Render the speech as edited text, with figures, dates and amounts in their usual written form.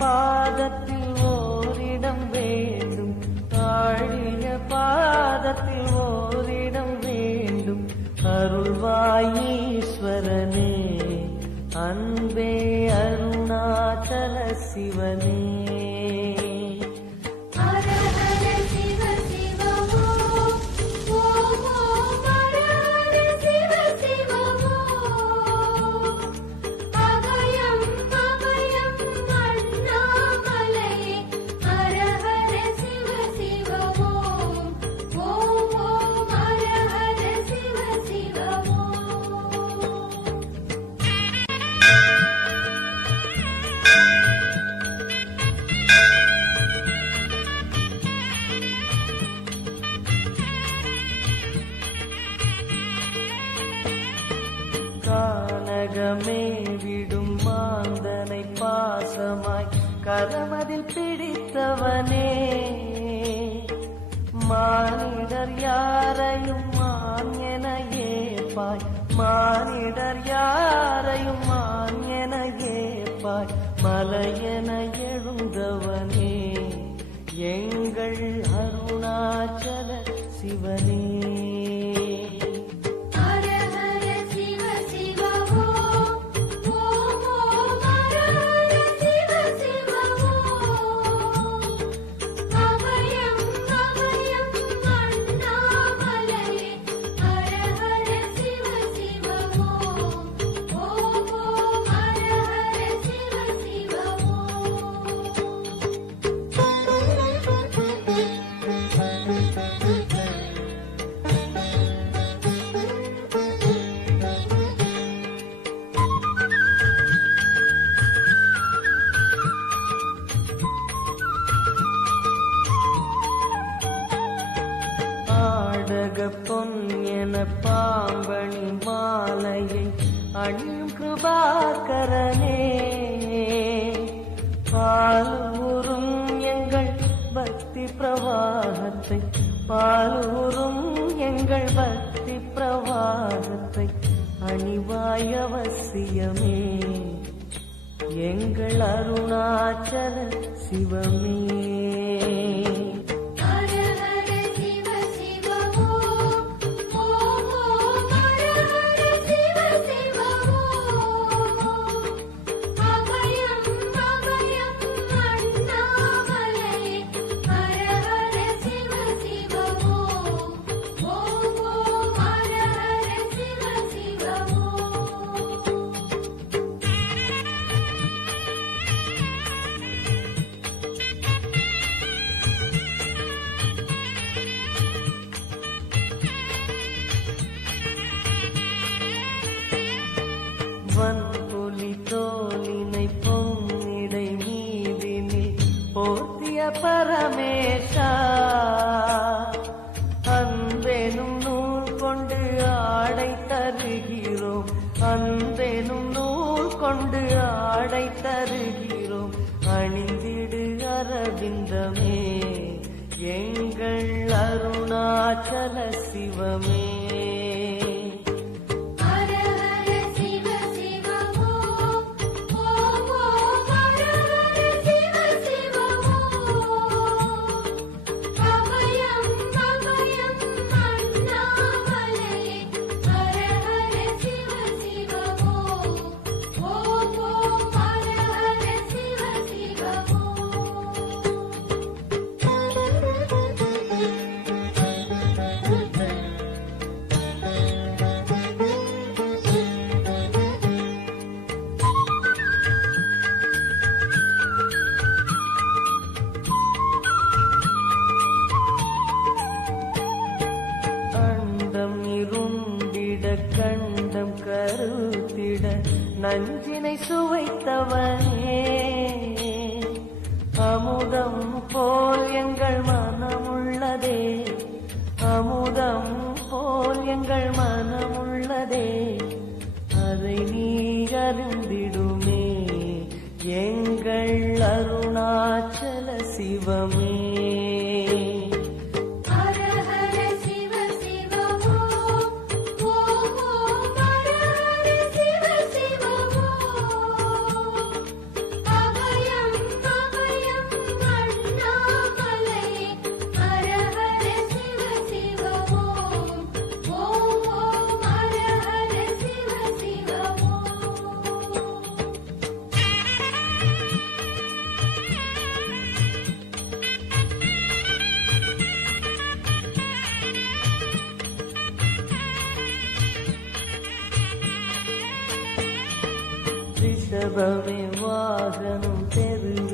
பாதத்தில் ஓரிடம் வேண்டும், ஆழிய பாதத்தில் ஓரிடம் வேண்டும். அருள்வாயீஸ்வரனே, அன்பே அருணாச்சல சிவனே. கானகமே விடும் மாந்தனை பாசமாய் கரமதில் பிடித்தவனே, மானிடர் யாரையும் மான் என ஏற்பாய், மானிடர் யாரையும் மான் என ஏற்பாய். மலையென எழுந்தவனே, எங்கள் அருணாச்சல சிவனே. பொன் என பாம்பணி மாலையை அணியும் கிருபாகரனே, பாலூரும் எங்கள் பக்தி பிரவாகத்தை, பாலூரும் எங்கள் பக்தி பிரவாகத்தை அணிவாய் அவசியமே, எங்கள் அருணாச்சல சிவமே. வன்புலி தோலினை பொன்னிடை மீதினில் போர்த்திய பரமேஷா, அன்பெனும் நூல் கொண்டு ஆடை தருகிறோம், அன்பெனும் நூல் கொண்டு ஆடை தருகிறோம். அணிந்திடு அரவிந்தமே, எங்கள் அருணாச்சல சிவமே. கண்டம் கருத்திட நஞ்சினை சுவைத்தவனே, அமுதம் போல் எங்கள் மனமுள்ளதே, அமுதம் போல் எங்கள் மனமுள்ளதே, அதை நீ அறிந்திடுமே, எங்கள் அருணாச்சல சிவமே. ரிஷபமே வாகனம் தெருவில்